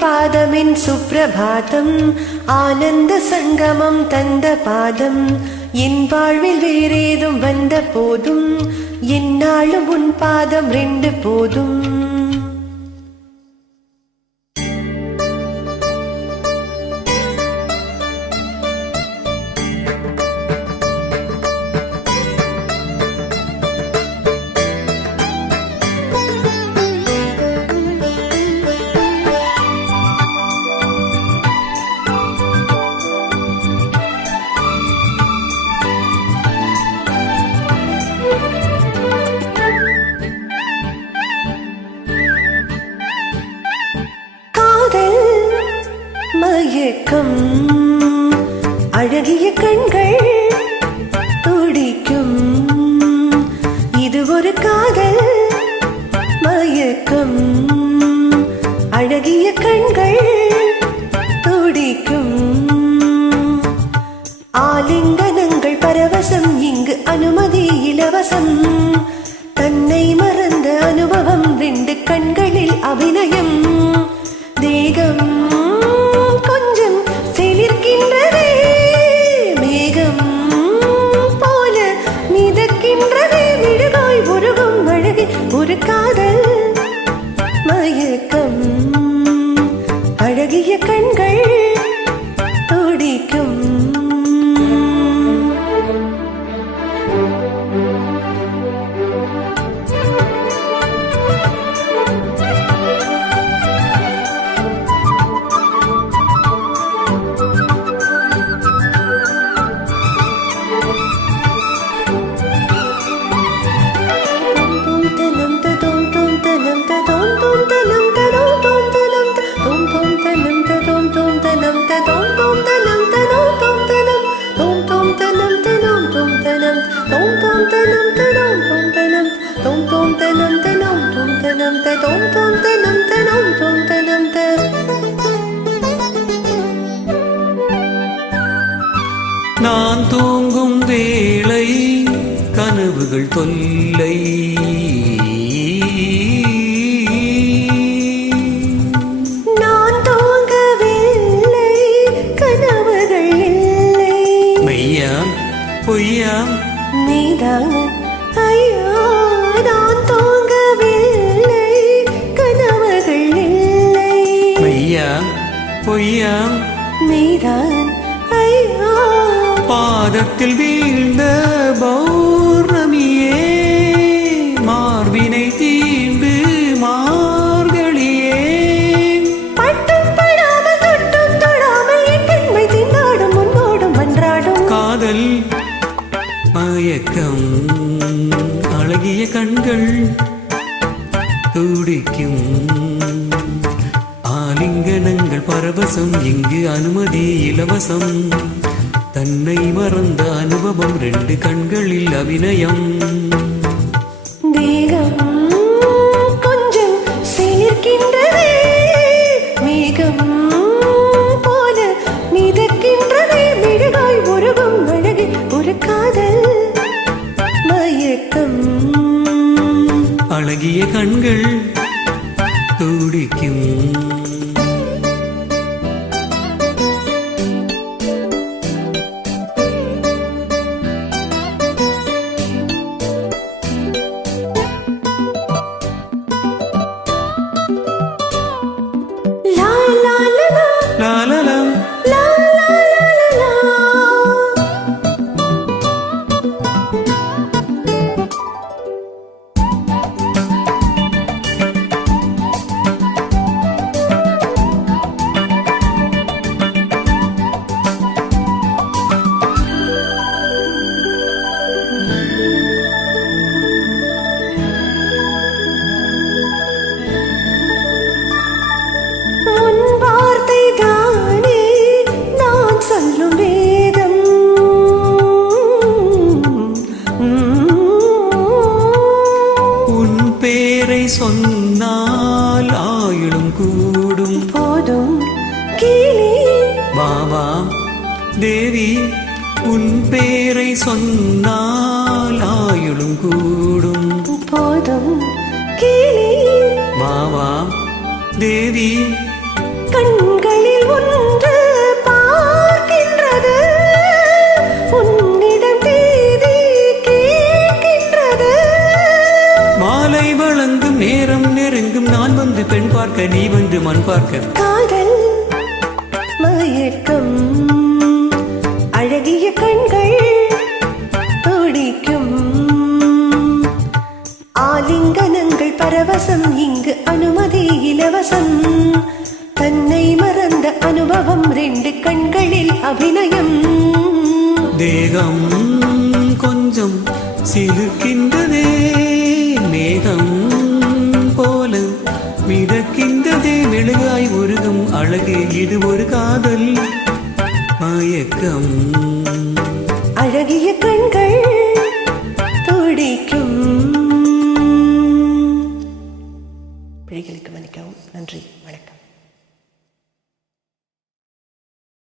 பாதமின் சுப்பிரபாதம் ஆனந்த சங்கமம் தந்த பாதம் என் வாழ்வில் வேறேதும் வந்த போதும் என்னாலும் உன் பாதம் ரெண்டு போதும். மயக்கம் அழகிய கண்கள் துடிக்கும் இது ஒரு காதல் மயக்கம் அழகிய கண்கள் துடிக்கும் ஆலிங்கனங்கள் பரவசம் இங்கு அனுமதி இலவசம் தன்னை மறந்த அனுபவம் ரெண்டு கண்களில் அபிநயம் தேகம் கொஞ்சம் சிலிர்க்கின்றதே மேகம் போல மிதக்கின்றதே விடுகாய் உருகும் அழகி ஒரு காதல் மயக்கம் அழகிய கண்கள் துடிக்கும். நான் தூங்கும் வேளை கனவுகள் தொல்லை நான் தூங்கவில்லை கனவுகள் இல்லை மெய்யா பொய்யா நீதான் ஐயோ நான் தூங்கவில்லை கனவுகள் இல்லை மெய்யா பொய்யா நீதான் ஐயோ பாதத்தில் வீழ்ந்த பௌர்ணமியே மார்பினை தீண்டு மார்கழியே பட்டும் படாமல் தொட்டும் தொடாமல் என் பெண்மை திண்டாடும் முன்னோடும் மன்றாடும் காதல் மயக்கம் அழகிய கண்கள் துடிக்கும் ஆலிங்கனங்கள் பரவசம் இங்கு அனுமதி இலவசம் தன்னை மறந்த அனுபவம் ரெண்டு கண்களில் அபிநயம் தேகம் கொஞ்சம் சேர்க்கின்றதே மேகம் போல மிதக்கின்றதே விடுகாய் உருகும் அழகு ஒரு காதல் மயக்கம் அழகிய கண்கள் துடிக்கும். லாலலம் சொன்னால் ஆயுளும் கூடும் போதும் கீழே வாவா தேவி உன் பேரை சொன்னால் ஆயுளும் கூடும் போதும் கீழே வாவா தேவி கண்களில் ஒன்று பார்க்கின்றது, உன்னிடம் தேதி கேட்கின்றது. மாலை வழங்கும் நேரம் நெருங்கும், நான் வந்து பெண் பார்க்க, நீ வந்து மண் பார்க்க. காதல் மயக்கம், அழகிய கண்கள் துடிக்கும், ஆலிங்கனங்கள் பரவசம், இங்கு அனுமதி இலவசம். தன்னை மறந்த அனுபவம், ரெண்டு கண்களில் அபிநயம். தேகம் கொஞ்சம் சிலுக்கின்றதே, மேகம் போல மிதக்கின்றதே, மெழுகாய் உருகும் அழகு, இது ஒரு காதல் மயக்கம். அழகிய கண்கள் துடிக்கும். பிழைகளுக்கு மன்னிக்கவும். நன்றி, வணக்கம்.